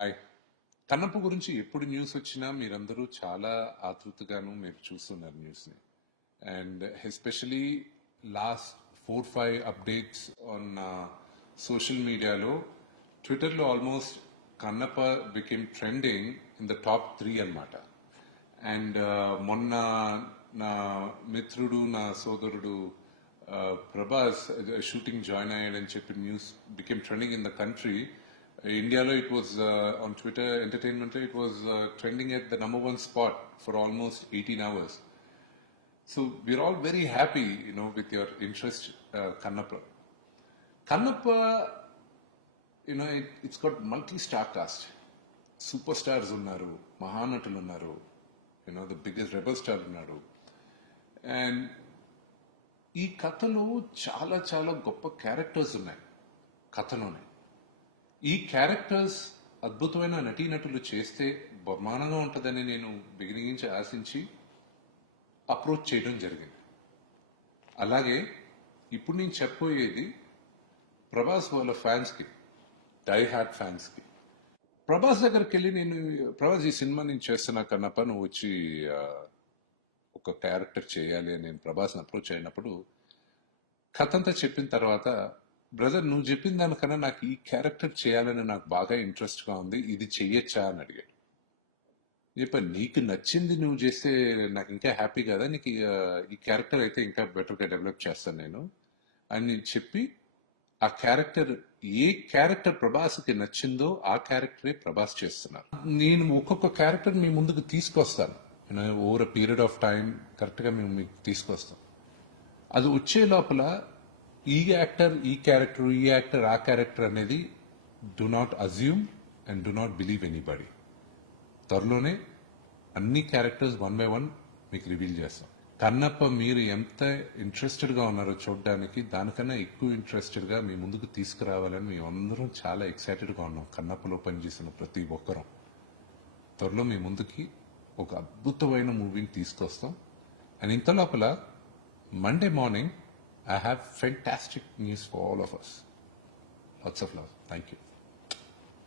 Hi. Kannappa గురించి ఎప్పుడు news వచ్చినా మీరందరూ చాలా ఆతృతగాను మీరు చూస్తున్నారు న్యూస్ని. And especially last 4-5 updates on social మీడియాలో, ట్విట్టర్లో almost Kannappa became trending in the top 3 అన్నమాట. అండ్ మొన్న నా మిత్రుడు, నా సోదరుడు ప్రభాస్ షూటింగ్ జాయిన్ అయ్యాడని చెప్పి news became trending in the country. India, it was on Twitter Entertainment, it was trending at the #1 spot for almost 18 hours. So we're all very happy, with your interest, Kannappa. Kannappa, it's got multi-star cast. Superstars unnaru, Mahanatalu unnaru, the biggest rebel star unnaru. And ఈ కథలో చాలా చాలా గొప్ప characters ఉన్నాయి కథలోనే. ఈ characters అద్భుతమైన నటీనటులు చేస్తే బహుమానంగా ఉంటుందని నేను బిగినింగ్ నుంచి ఆశించి అప్రోచ్ చేయడం జరిగింది. అలాగే ఇప్పుడు నేను చెప్పబోయేది ప్రభాస్ వాళ్ళ ఫ్యాన్స్కి, డై హార్ట్ ఫ్యాన్స్కి. ప్రభాస్ దగ్గరికి వెళ్ళి నేను, ప్రభాస్ ఈ సినిమా నేను చేస్తున్నా కన్నప్ప, నువ్వు వచ్చి ఒక క్యారెక్టర్ చేయాలి అని నేను ప్రభాస్ని అప్రోచ్ అయినప్పుడు, కథ అంతా చెప్పిన తర్వాత, బ్రదర్ నువ్వు చెప్పిన దానికన్నా నాకు ఈ క్యారెక్టర్ చేయాలని నాకు బాగా ఇంట్రెస్ట్గా ఉంది, ఇది చెయ్యొచ్చా అని అడిగాడు. చెప్పాను, నీకు నచ్చింది నువ్వు చేస్తే నాకు ఇంకా హ్యాపీ కదా, నీకు ఈ క్యారెక్టర్ అయితే ఇంకా బెటర్గా డెవలప్ చేస్తాను నేను అని చెప్పి, ఆ క్యారెక్టర్ ఏ క్యారెక్టర్ ప్రభాస్కి నచ్చిందో ఆ క్యారెక్టరే ప్రభాస్ చేస్తున్నారు. నేను ఒక్కొక్క క్యారెక్టర్ మీ ముందుకు తీసుకొస్తాను, over a period of time కరెక్ట్గా మేము మీకు తీసుకొస్తాం. అది వచ్చే లోపల ఈ యాక్టర్ ఈ క్యారెక్టర్, ఈ యాక్టర్ ఆ క్యారెక్టర్ అనేది do not assume and do not believe anybody. త్వరలోనే అన్ని క్యారెక్టర్స్ 1 by 1 మీకు రివీల్ చేస్తాం. కన్నప్ప మీరు ఎంత ఇంట్రెస్టెడ్గా ఉన్నారో చూడడానికి, దానికన్నా ఎక్కువ ఇంట్రెస్టెడ్గా మీ ముందుకు తీసుకురావాలని మేము అందరం చాలా ఎక్సైటెడ్గా ఉన్నాం. కన్నప్పలో పనిచేసిన ప్రతి ఒక్కరం త్వరలో మీ ముందుకి ఒక అద్భుతమైన మూవీని తీసుకొస్తాం. అండ్ ఇంత లోపల Monday morning, I have fantastic news for all of us. Lots of love. Thank you.